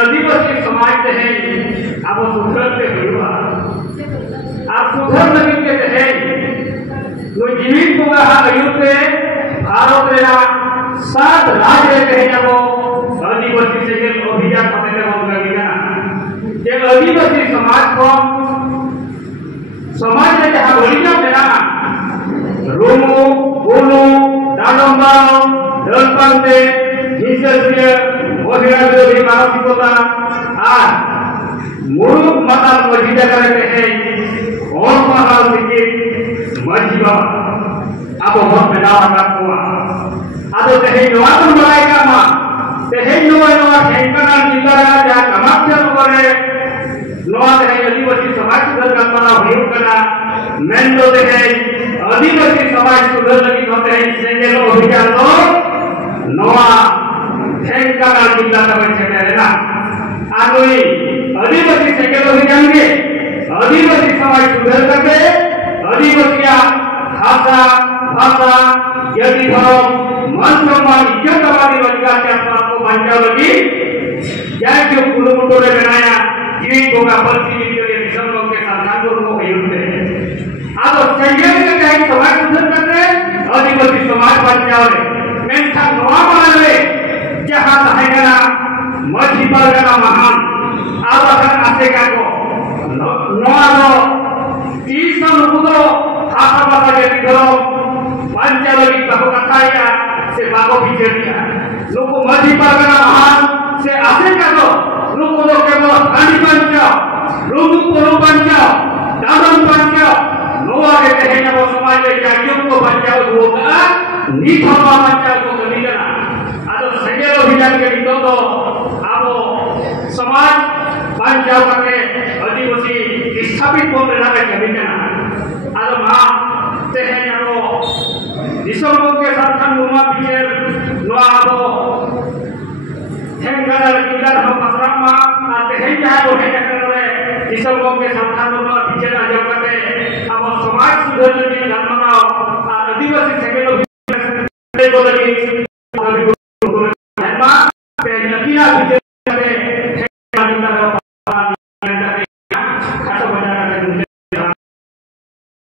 आदिवासी समाज अब सुधरते हुआ आप सुधर लगी के जीवित को अयुते भारत सात राज्य आदिवासी से अभियान आदिवासी समाज को समाज में जहाँ बलिया मेरा रोमो बोलो डाडम्बा दलपांते हिंसा भी मानसिकता और मुरुक माता मस्जिद और महाल मस्जिद अब बहुत बेदाव अब तेज बड़ा तेज ढेंकानाल जिला जहाँ कामाख्या आदिवासी समाज सुधार गलमारा मेन आदिवासी समाज सुधार लगे सेंगेल अभियान ढेंकानाल जिला सेटेरना आदिवासी सेंगेल अभियान के आदिवासी समाज सुधार करते आदिवासी भाषा भाषा जाति धर्म मान सम्मान इज्जत अधिकार के को बचाव लगी जय जो कुलमुटो बनाया जीवित होगा परिस्थिति के लिए मिशन लोग के साथ को अब संयोग के कहीं समाज सुधार करते आदिवासी समाज बचाव में नवा बना जहाँ pargana mahan abakan aseka ko noa do isa nukudo hasa basa jadi dalam panca lagi bahu katanya se bago bijernya nuku mati pargana mahan se aseka do nuku do kemo ani panca nuku puru panca dalam panca noa ke tehnya bo samaj le jayum ko panca duoga ni thama panca ko kamigana ado sengelo hijan ke dito abo समाज पंजाब के आदिवासी स्थापित बोल रहा है कभी ना आज माँ ते हैं यारो दिसंबर के साथ हम मुमा पिचर लोआ आबो हेंगलर किलर हम मसराम माँ आते हैं जहाँ वो हैं जगह रे दिसंबर के साथ हम मुमा पिचर आजो करते अब समाज सुधर लगी धर्म नाव आदिवासी सेकेंडो भी को लगी